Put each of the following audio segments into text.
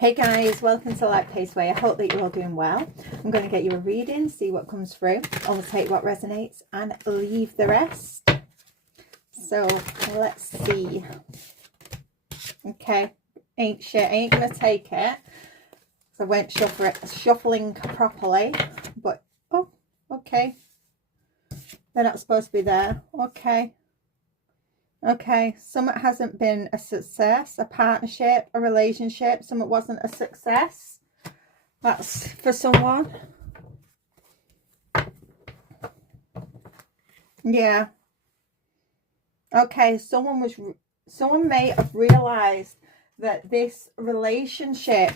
Hey guys, welcome to Light Pace Way. I hope that you're all doing well. I'm going to get you a reading, see what comes through. I'll take what resonates and leave the rest. So let's see. Okay, ain't shit. I ain't going to take it. So I went shuffling properly. But, oh, okay. They're not supposed to be there. Okay. Okay, something hasn't been a success, a partnership, a relationship, something wasn't a success. That's for someone. Yeah. Okay, someone may have realized that this relationship,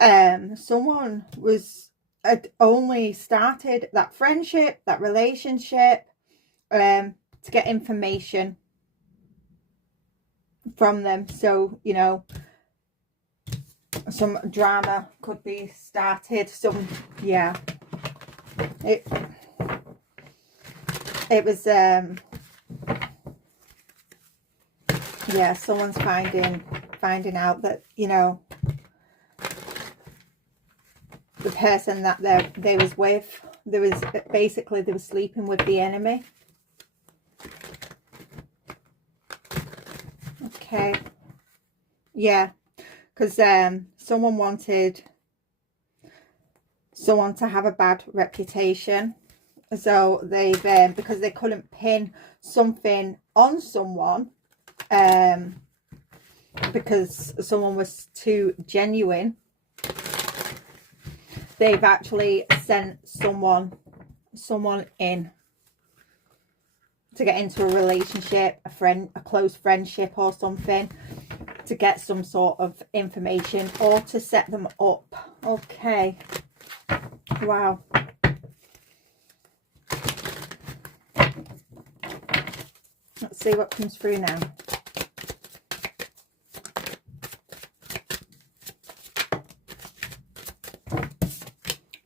someone had only started that friendship, that relationship, to get information from them. So, you know, some drama could be started. Yeah, it was yeah, someone's finding out that, you know, the person that they was with, they were sleeping with the enemy. Okay, yeah, because someone wanted someone to have a bad reputation, so they've because they couldn't pin something on someone, because someone was too genuine, they've actually sent someone in to get into a relationship, a close friendship or something, to get some sort of information or to set them up. Okay. Wow. Let's see what comes through now.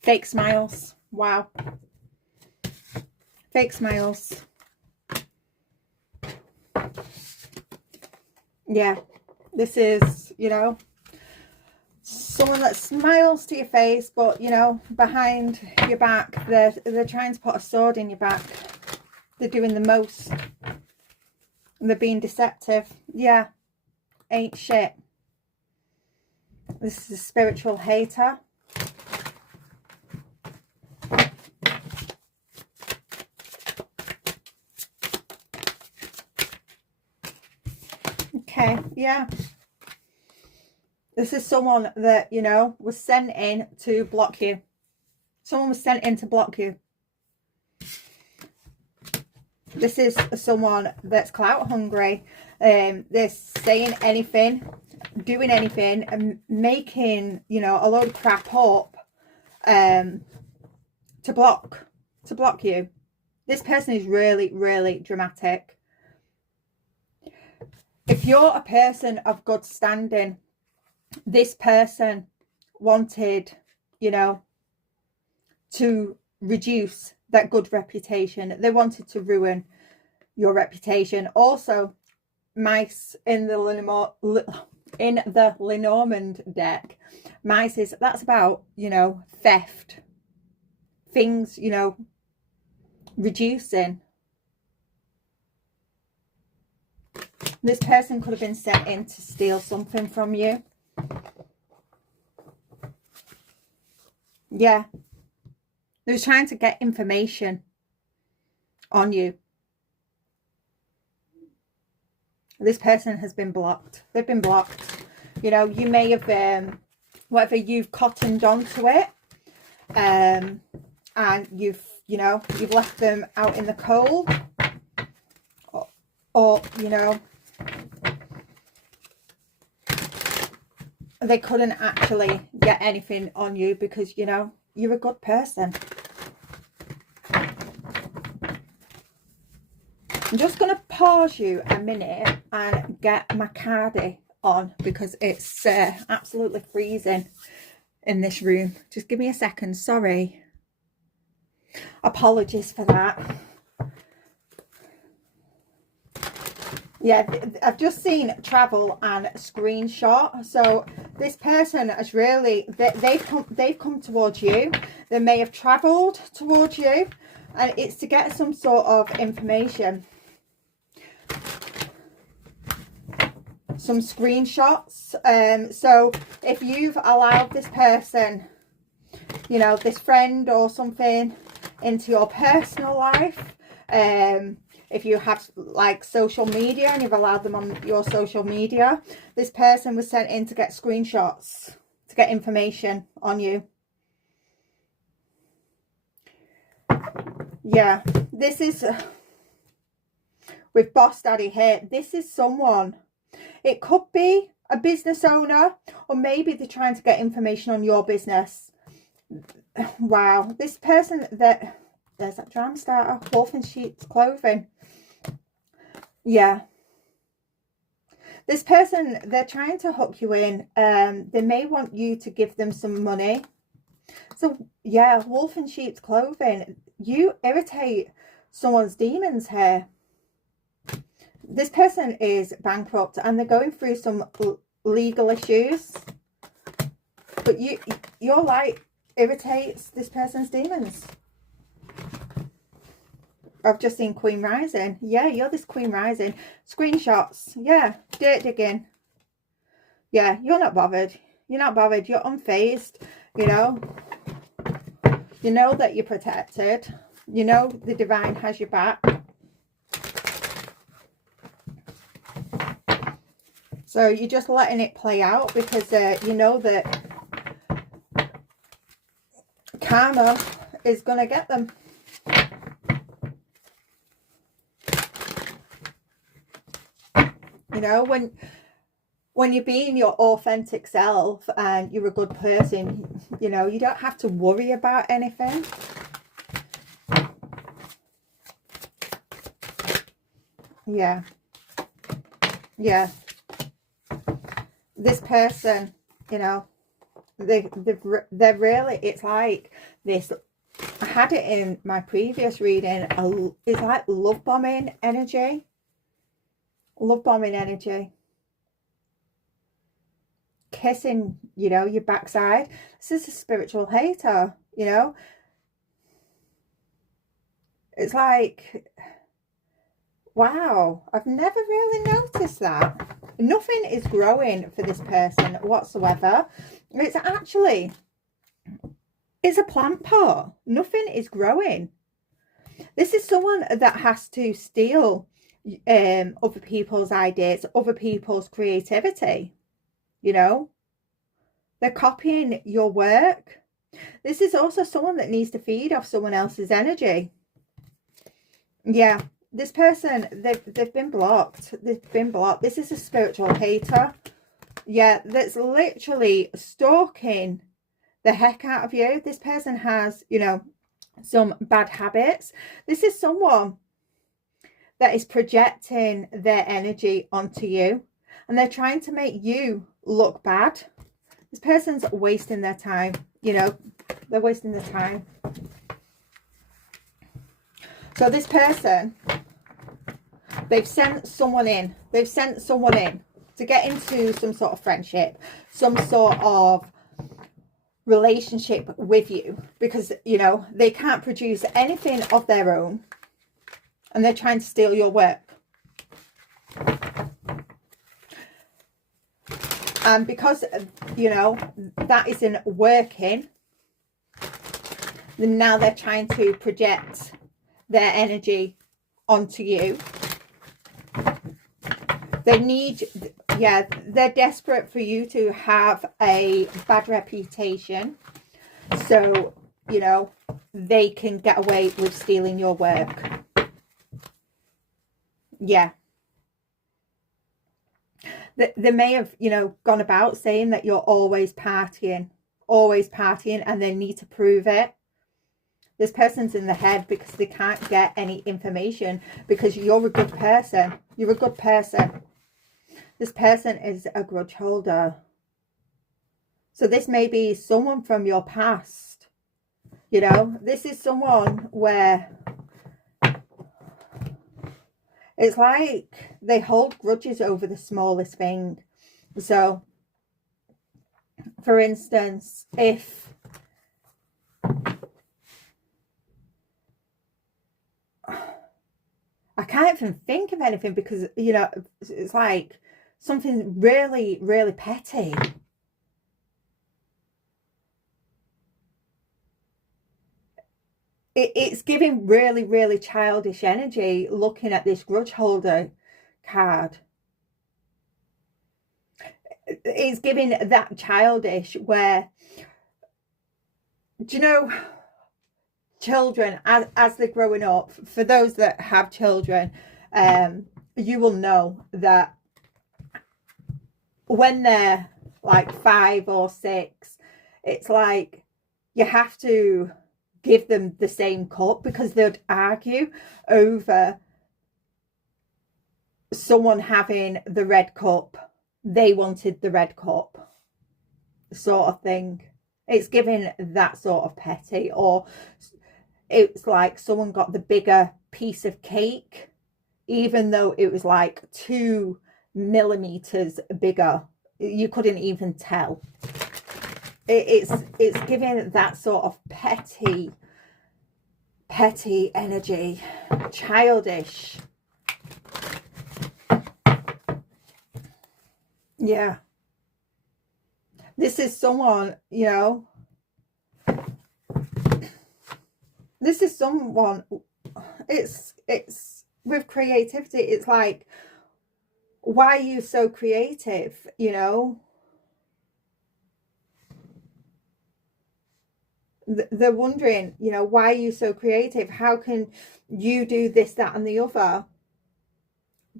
Fake smiles. Wow. Fake smiles. Yeah, this is, you know, someone that smiles to your face, but, you know, behind your back, they're trying to put a sword in your back. They're doing the most. They're being deceptive. Yeah, ain't shit. This is a spiritual hater. Okay, yeah. This is someone that, you know, was sent in to block you. Someone was sent in to block you. This is someone that's clout hungry. They're saying anything, doing anything, and making, you know, a load of crap up to block you. This person is really, really dramatic. If you're a person of good standing, this person wanted, you know, to reduce that good reputation. They wanted to ruin your reputation. Also, mice in the Lenormand deck, mice is, that's about, you know, theft. Things, you know, reducing. This person could have been sent in to steal something from you. Yeah. They were trying to get information on you. This person has been blocked. They've been blocked. You know, you may have, whether you've cottoned onto it, and you've left them out in the cold, or you know, they couldn't actually get anything on you because, you know, you're a good person. I'm just going to pause you a minute and get my cardi on because it's absolutely freezing in this room. Just give me a second. Sorry. Apologies for that. Yeah, I've just seen travel and screenshot. So this person has really, they've come towards you. They may have travelled towards you, and it's to get some sort of information. Some screenshots. So if you've allowed this person, you know, this friend or something into your personal life, if you have like social media and you've allowed them on your social media, this person was sent in to get screenshots, to get information on you. Yeah, this is with Boss Daddy here. This is someone, it could be a business owner, or maybe they're trying to get information on your business. Wow, this person that, there's that drama starter, wolf in sheep's clothing. Yeah, this person, they're trying to hook you in. They may want you to give them some money. So yeah, wolf in sheep's clothing. You irritate someone's demons here. This person is bankrupt and they're going through some legal issues, but your light irritates this person's demons. I've just seen Queen Rising. Yeah, you're this Queen Rising. Screenshots. Yeah, dirt digging. Yeah, you're not bothered. You're not bothered. You're unfazed. You know that you're protected. You know the divine has your back. So you're just letting it play out because you know that karma is going to get them. You know, when you're being your authentic self and you're a good person, you know, you don't have to worry about anything. Yeah. Yeah. This person, you know, they're really, it's like this, I had it in my previous reading, it's like love bombing energy. Love bombing energy. Kissing, you know, your backside. This is a spiritual hater, you know. It's like, wow, I've never really noticed that. Nothing is growing for this person whatsoever. It's actually, it's a plant pot. Nothing is growing. This is someone that has to steal other people's ideas, other people's creativity. You know, they're copying your work. This is also someone that needs to feed off someone else's energy. Yeah, this person, they've been blocked. They've been blocked. This is a spiritual hater. Yeah, that's literally stalking the heck out of you. This person has, you know, some bad habits. This is someone that is projecting their energy onto you, and they're trying to make you look bad. This person's wasting their time, you know, they're wasting their time. So this person, they've sent someone in. They've sent someone in to get into some sort of friendship, some sort of relationship with you, because, you know, they can't produce anything of their own and they're trying to steal your work. And because, you know, that isn't working, then now they're trying to project their energy onto you. They need, yeah, they're desperate for you to have a bad reputation, so, you know, they can get away with stealing your work. Yeah. They may have, you know, gone about saying that you're always partying, and they need to prove it. This person's in the head because they can't get any information, because you're a good person. You're a good person. This person is a grudge holder. So this may be someone from your past. You know, this is someone where it's like they hold grudges over the smallest thing. So for instance, if I can't even think of anything, because, you know, it's like something really, really petty. It's giving really, really childish energy looking at this grudge holder card. It's giving that childish where, do you know, children, as they're growing up, for those that have children, you will know that when they're like 5 or 6, it's like you have to give them the same cup, because they'd argue over someone having the red cup. They wanted the red cup, sort of thing. It's giving that sort of petty. Or it's like someone got the bigger piece of cake, even though it was like 2 millimeters bigger. You couldn't even tell. It's giving that sort of petty energy, childish. Yeah, this is someone, you know, this is someone, it's with creativity, it's like, why are you so creative, you know? They're wondering, you know, why are you so creative? How can you do this, that, and the other?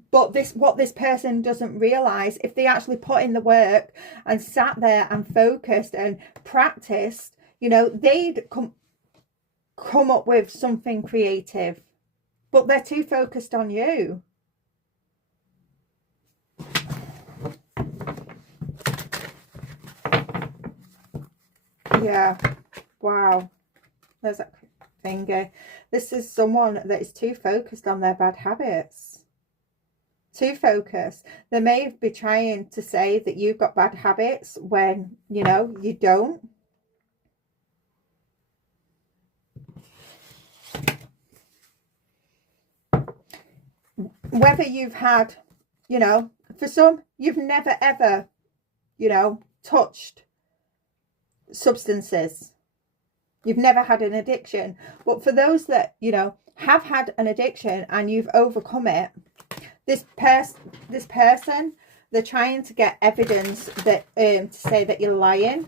But what this person doesn't realize, if they actually put in the work and sat there and focused and practiced, you know, they'd come up with something creative. But they're too focused on you. Yeah. Wow. There's that finger. This is someone that is too focused on their bad habits. Too focused. They may be trying to say that you've got bad habits when, you know, you don't. Whether you've had, you know, for some, you've never ever, you know, touched substances. You've never had an addiction. But for those that, you know, have had an addiction and you've overcome it, this person, they're trying to get evidence that to say that you're lying,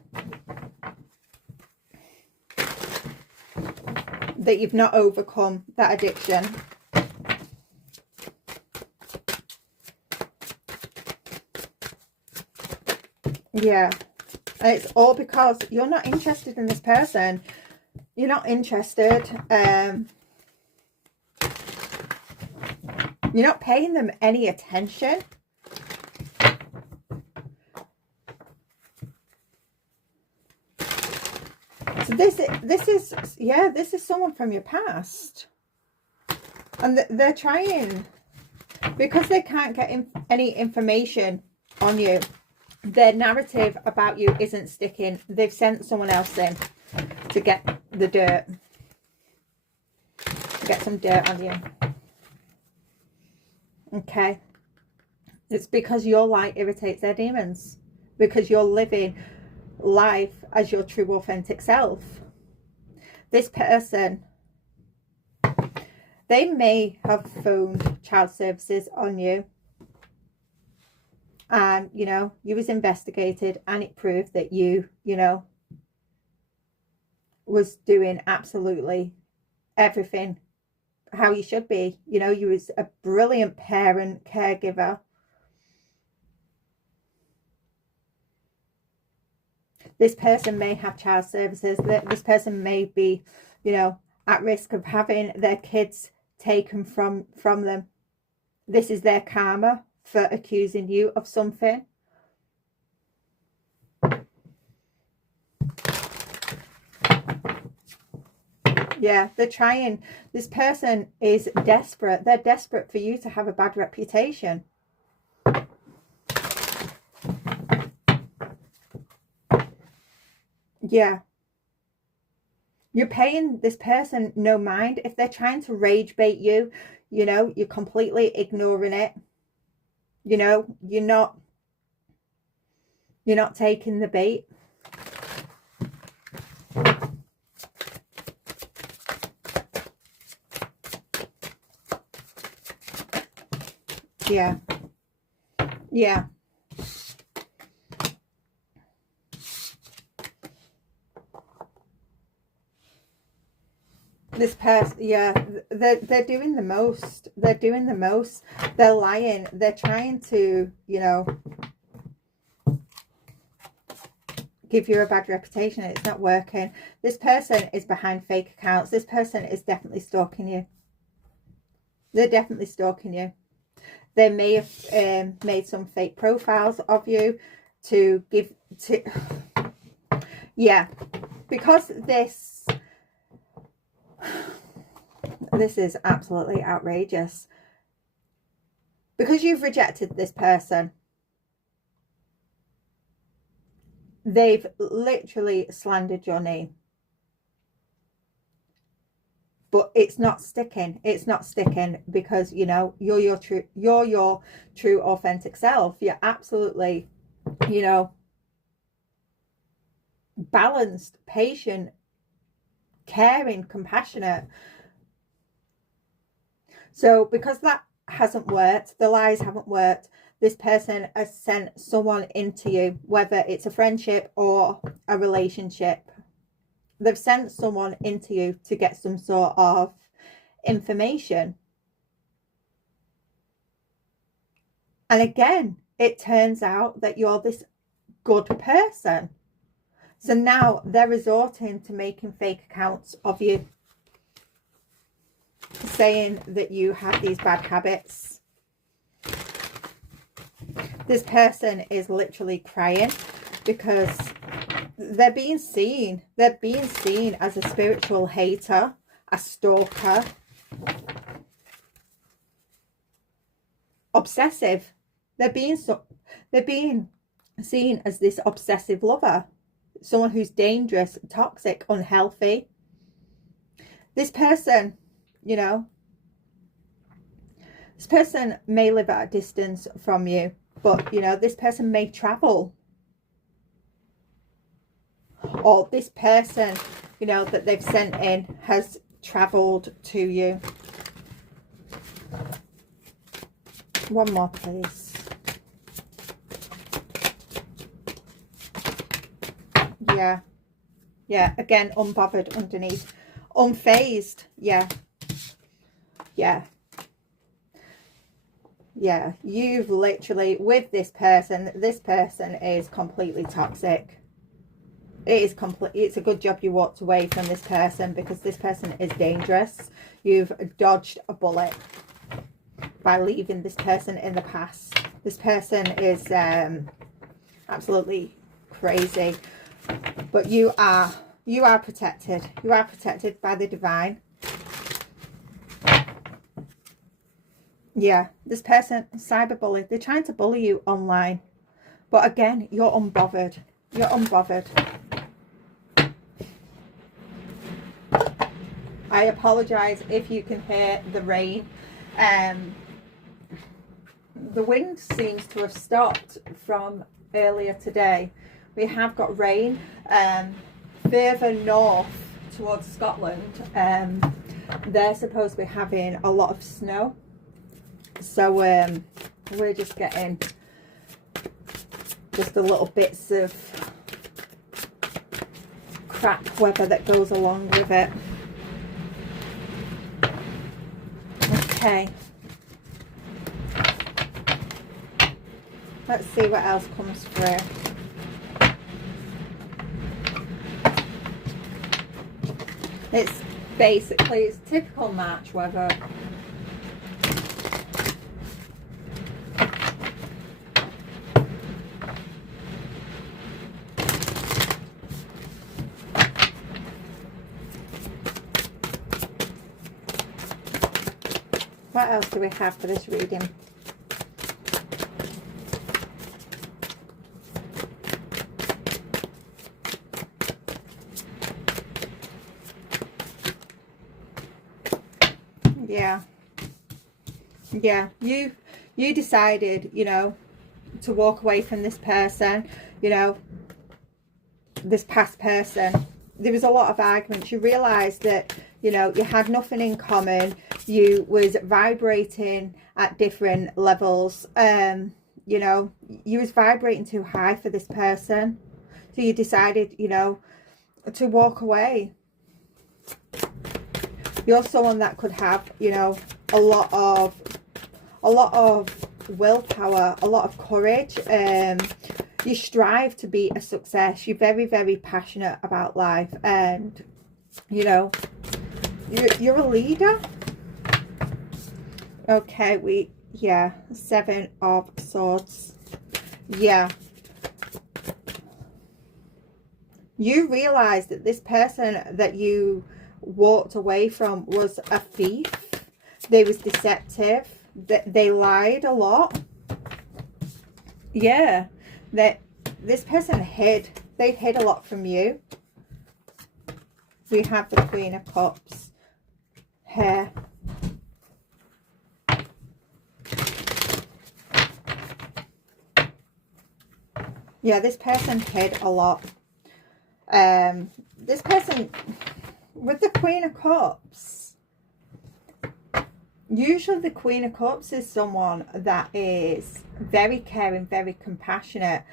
that you've not overcome that addiction. Yeah. And it's all because you're not interested in this person. You're not interested. You're not paying them any attention. So this is someone from your past. And they're trying, because they can't get any information on you. Their narrative about you isn't sticking. They've sent someone else in to get the dirt. Get some dirt on you. Okay. It's because your light irritates their demons. Because you're living life as your true authentic self. This person, they may have phoned child services on you. And, you know, you was investigated and it proved that you know, was doing absolutely everything how you should be. You know, you was a brilliant parent, caregiver. This person may have child services. This person may be, you know, at risk of having their kids taken from them. This is their karma for accusing you of something. Yeah, they're trying. This person is desperate. They're desperate for you to have a bad reputation. Yeah. You're paying this person no mind. If they're trying to rage bait you, you know, you're completely ignoring it. You know, you're not taking the bait. Yeah. Yeah. This person, yeah, they're doing the most. They're doing the most. They're lying. They're trying to, you know, give you a bad reputation. It's not working. This person is behind fake accounts. This person is definitely stalking you. They're definitely stalking you. They may have made some fake profiles of you to give to, yeah, because this is absolutely outrageous. Because you've rejected this person, they've literally slandered your name. But it's not sticking. It's not sticking because, you know, you're your true authentic self. You're absolutely, you know, balanced, patient, caring, compassionate. So because that hasn't worked, the lies haven't worked, this person has sent someone into you, whether it's a friendship or a relationship. They've sent someone into you to get some sort of information. And again, it turns out that you're this good person. So now they're resorting to making fake accounts of you, saying that you have these bad habits. This person is literally crying because they're being seen. They're being seen as a spiritual hater, a stalker, obsessive. They're being seen as this obsessive lover, someone who's dangerous, toxic, unhealthy. This person, you know, this person may live at a distance from you, but, you know, this person may travel. Or this person, you know, that they've sent in has travelled to you. One more, please. Yeah. Yeah, again, unbothered underneath. Unfazed. Yeah. Yeah. Yeah, you've literally, with this person is completely toxic. It's a good job you walked away from this person, because this person is dangerous. You've dodged a bullet by leaving this person in the past. This person is absolutely crazy, but you are protected. You are protected by the divine. Yeah, this person, cyberbully, they're trying to bully you online. But again, you're unbothered. You're unbothered. I apologise if you can hear the rain. The wind seems to have stopped from earlier today. We have got rain further north towards Scotland. They're supposed to be having a lot of snow. So we're just getting just a little bits of crap weather that goes along with it. Okay. Let's see what else comes through. It's typical March weather. What else do we have for this reading? Yeah, you decided, you know, to walk away from this person, you know, this past person. There was a lot of arguments. You realized that, you know, you had nothing in common. You was vibrating at different levels. You know, you was vibrating too high for this person, so you decided, you know, to walk away. You're someone that could have, you know, a lot of willpower, a lot of courage. You strive to be a success. You're very, very passionate about life, and you know, you're a leader. Okay, yeah, 7 of Swords. Yeah, you realize that this person that you walked away from was a thief. They was deceptive. That they lied a lot. Yeah, that this person hid. They hid a lot from you. We have the Queen of Cups here. Yeah, this person hid a lot. This person with the Queen of Cups, usually the Queen of Cups is someone that is very caring, very compassionate,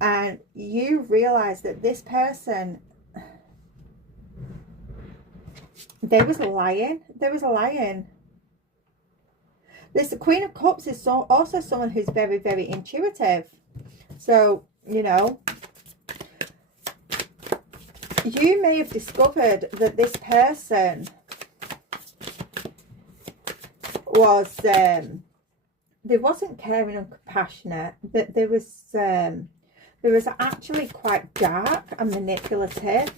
and you realize that this person, they was lying. This Queen of Cups is also someone who's very, very intuitive. So, you know, you may have discovered that this person was, they wasn't caring and compassionate. That there was actually quite dark and manipulative.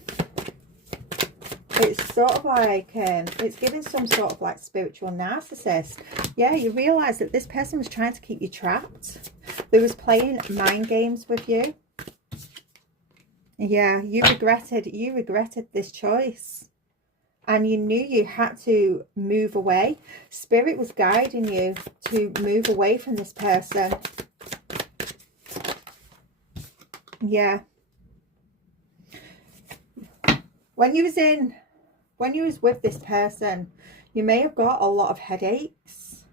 It's sort of like, it's giving some sort of like spiritual narcissist. Yeah, you realise that this person was trying to keep you trapped. They was playing mind games with you. Yeah, you regretted this choice. And you knew you had to move away. Spirit was guiding you to move away from this person. Yeah. When you was with this person, you may have got a lot of headaches.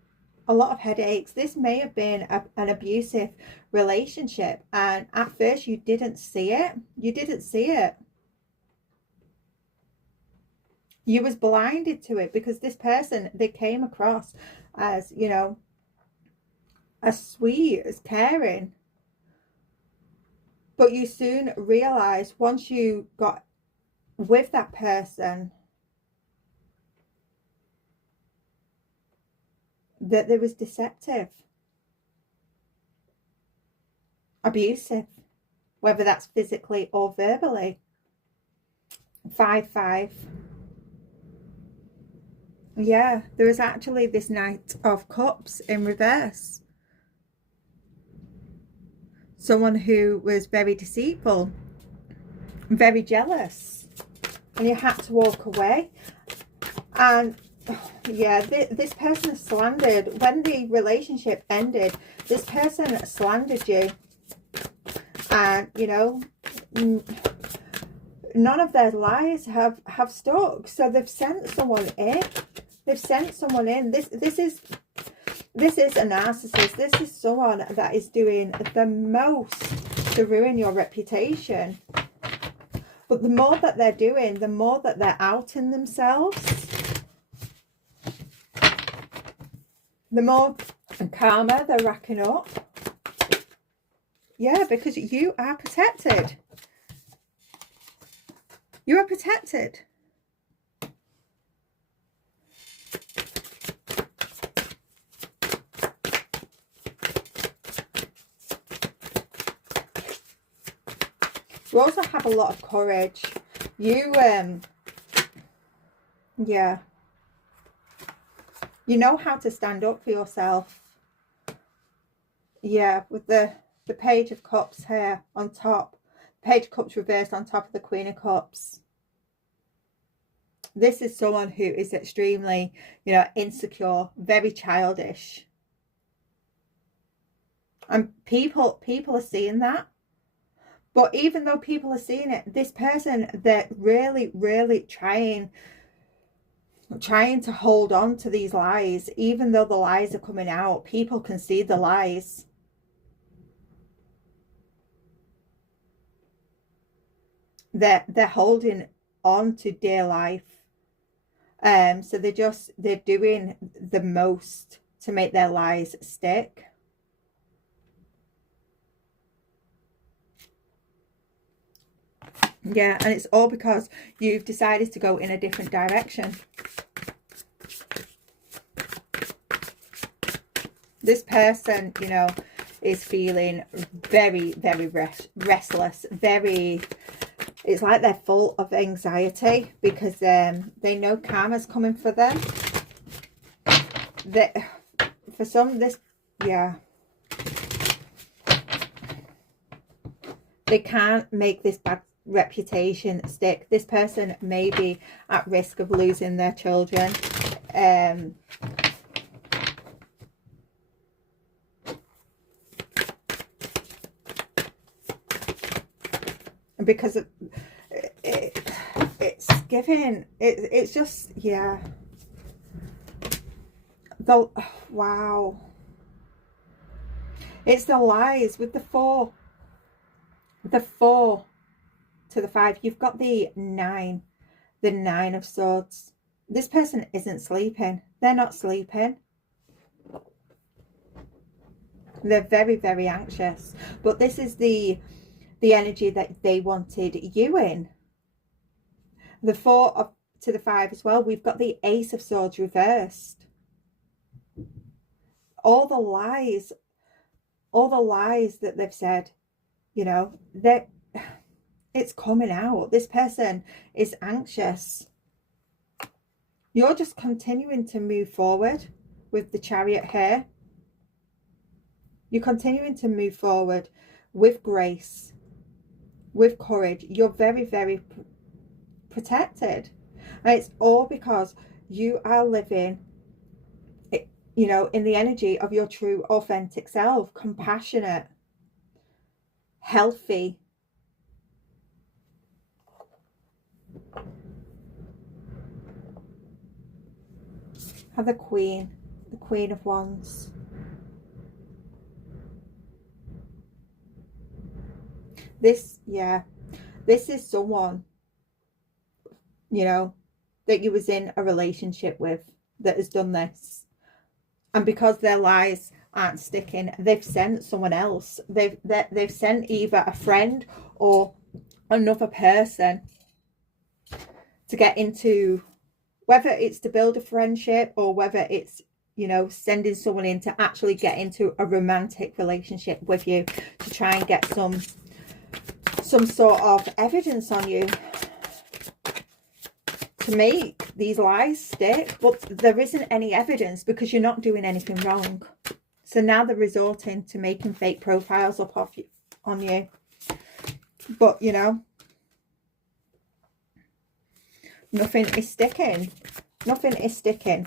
This may have been an abusive relationship, and at first you didn't see it. You was blinded to it because this person, they came across as, you know, as sweet, as caring. But you soon realized, once you got with that person, that they was deceptive, abusive, whether that's physically or verbally. 5-5. Yeah, there is actually this Knight of Cups in reverse. Someone who was very deceitful, very jealous, and you had to walk away. And yeah, this person slandered. When the relationship ended, this person slandered you. And, you know, none of their lies have stuck. So they've sent someone in. This is a narcissist. This is someone that is doing the most to ruin your reputation. But the more that they're doing, the more that they're outing themselves, the more karma they're racking up. Yeah, because you are protected. You are protected. You also have a lot of courage. You, yeah. You know how to stand up for yourself. Yeah, with the Page of Cups here on top. Page of Cups reversed on top of the Queen of Cups. This is someone who is extremely, you know, insecure, very childish. And people are seeing that. But even though people are seeing it, this person, they're really trying to hold on to these lies. Even though the lies are coming out, people can see the lies. They're holding on to dear life. So they're doing the most to make their lies stick. Yeah, and it's all because you've decided to go in a different direction. This person, you know, is feeling very restless, it's like they're full of anxiety because they know karma's coming for them. For some, they can't make this bad reputation stick. This person may be at risk of losing their children. Because it's giving, it's just, yeah. Wow. It's the lies with the 4. The 4 to the 5. You've got the 9. The 9 of Swords. This person isn't sleeping. They're not sleeping. They're very anxious. But this is the energy that they wanted you in. The 4 to the 5 as well. We've got the Ace of Swords reversed. All the lies that they've said, you know, it's coming out. This person is anxious. You're just continuing to move forward with the Chariot here. You're continuing to move forward with grace, with courage. You're very protected. And it's all because you are living, you know, in the energy of your true authentic self. Compassionate, healthy. Have the Queen of Wands. This is someone, you know, that you was in a relationship with that has done this. And because their lies aren't sticking, they've sent someone else. They've sent either a friend or another person to get into, whether it's to build a friendship or whether it's, you know, sending someone in to actually get into a romantic relationship with you to try and get some sort of evidence on you to make these lies stick. But there isn't any evidence because you're not doing anything wrong. So now they're resorting to making fake profiles up on you. But, you know, nothing is sticking. Nothing is sticking.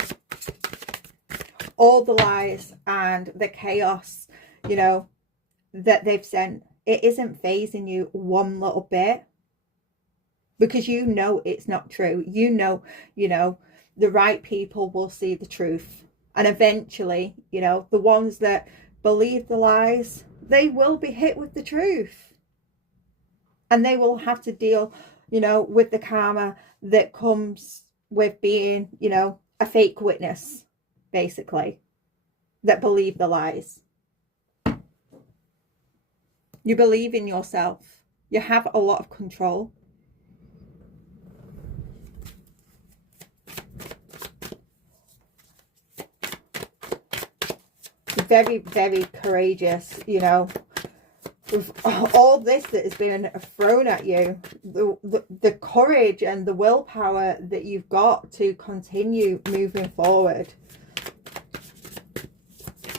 All the lies and the chaos, you know, that they've sent, it isn't phasing you one little bit. Because you know it's not true. You know, the right people will see the truth. And eventually, you know, the ones that believe the lies, they will be hit with the truth. And they will have to deal, you know, with the karma that comes with being, you know, a fake witness, basically, that believe the lies. You believe in yourself. You have a lot of control. Very courageous, you know, with all this that has been thrown at you, the courage and the willpower that you've got to continue moving forward.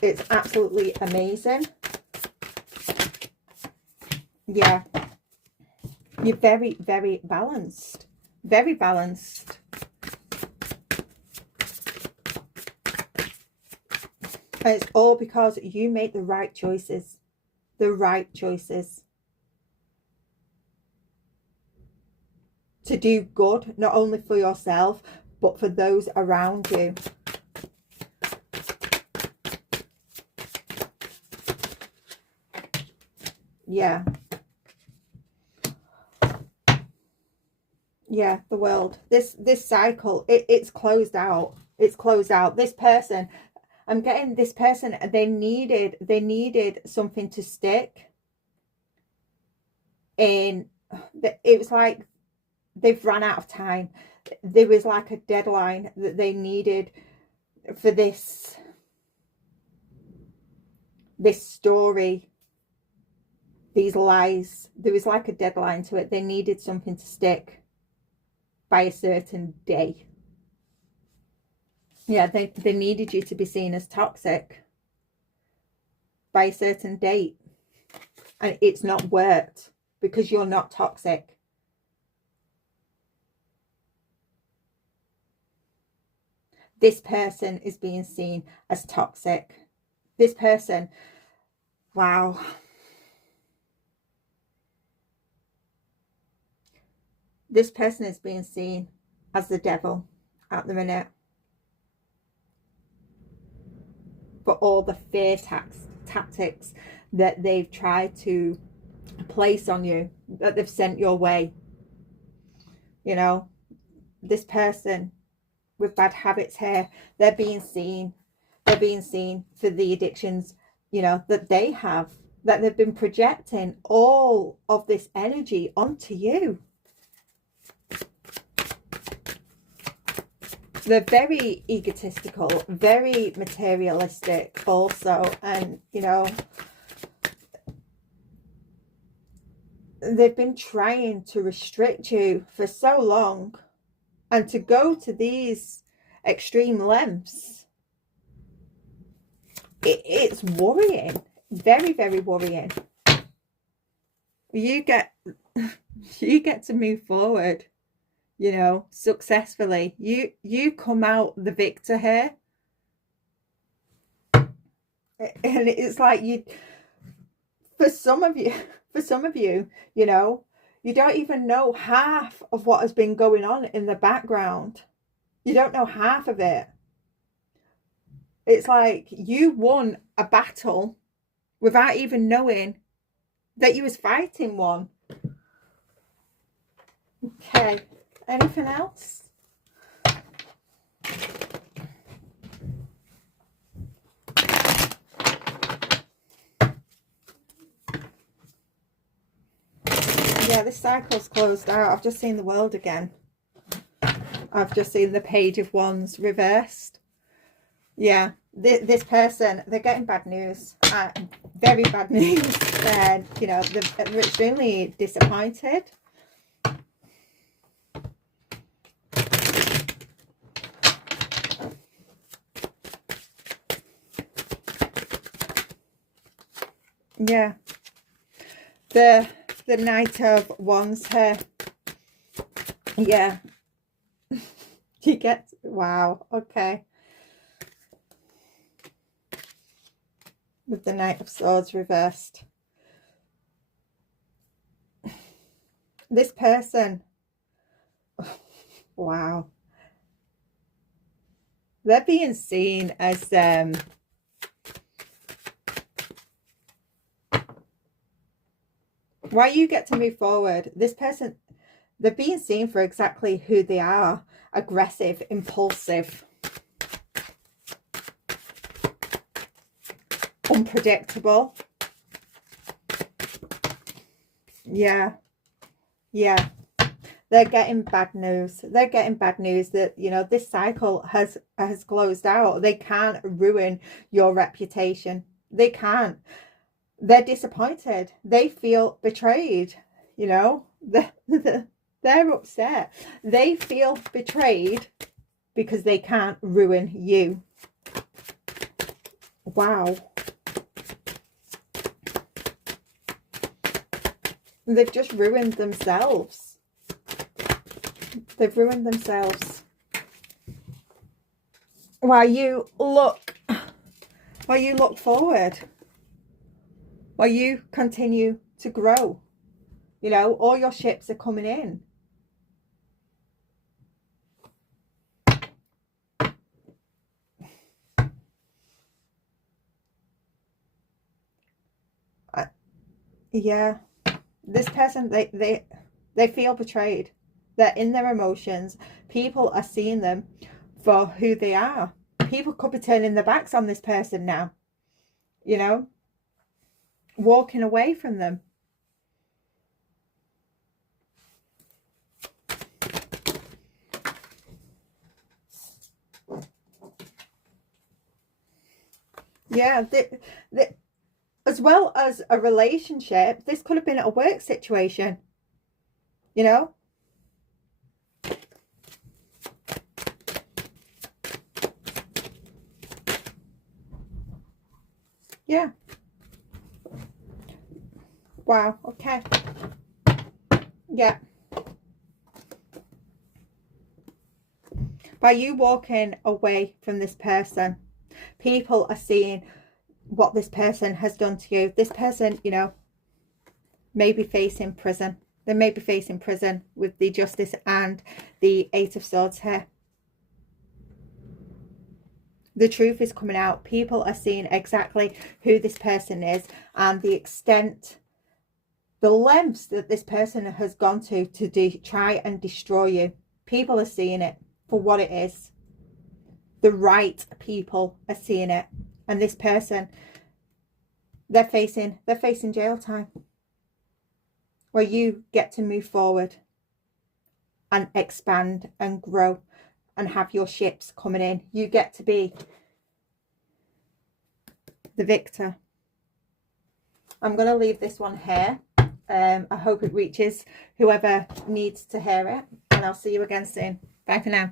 It's absolutely amazing. Yeah, you're very balanced. Very balanced. And it's all because you make the right choices. The right choices. To do good, not only for yourself, but for those around you. Yeah. Yeah, the world. This cycle, it's closed out. It's closed out. This person, I'm getting this person, they needed something to stick in. It was like they've run out of time. There was like a deadline that they needed for this story, these lies. There was like a deadline to it. They needed something to stick by a certain day. Yeah, they needed you to be seen as toxic by a certain date. And it's not worked because you're not toxic. This person is being seen as toxic. This person, wow. This person is being seen as the devil at the minute. For all the fear tactics that they've tried to place on you, that they've sent your way. You know, this person with bad habits here, they're being seen. They're being seen for the addictions, you know, that they have, that they've been projecting all of this energy onto you. They're very egotistical, very materialistic also. And, you know, they've been trying to restrict you for so long. And to go to these extreme lengths, it's worrying. Very, very worrying. You get to move forward, you know, successfully. You come out the victor here. And it's like for some of you, you know, you don't even know half of what has been going on in the background. You don't know half of it. It's like you won a battle without even knowing that you was fighting one. Okay, anything else? Yeah, this cycle's closed out. I've just seen the world again. I've just seen the Page of Wands reversed. Yeah, this person, they're getting bad news. Very bad news. And, you know, they're extremely disappointed. Yeah. The Knight of Wands here. Yeah. You get, wow, okay. With the Knight of Swords reversed. This person, wow. They're being seen as while you get to move forward, this person, they're being seen for exactly who they are. Aggressive, impulsive, unpredictable. Yeah. Yeah. They're getting bad news. They're getting bad news that, you know, this cycle has closed out. They can't ruin your reputation. They can't. They're disappointed. They feel betrayed. You know, they're upset. They feel betrayed because they can't ruin you. Wow. They've just ruined themselves. They've ruined themselves. While you look while you look forward, while you continue to grow. You know, all your ships are coming in. Yeah, this person, they feel betrayed. They're in their emotions. People are seeing them for who they are. People could be turning their backs on this person now, you know, walking away from them. Yeah, as well as a relationship, this could have been a work situation, you know. Yeah. Wow. Okay. Yeah. By you walking away from this person, people are seeing what this person has done to you. This person, you know, may be facing prison. They may be facing prison with the Justice and the Eight of Swords here. The truth is coming out. People are seeing exactly who this person is and the extent, the lengths that this person has gone to try and destroy you. People are seeing it for what it is. The right people are seeing it. And this person, they're facing jail time, where you get to move forward and expand and grow and have your ships coming in. You get to be the victor. I'm going to leave this one here. I hope it reaches whoever needs to hear it, and I'll see you again soon. Bye for now.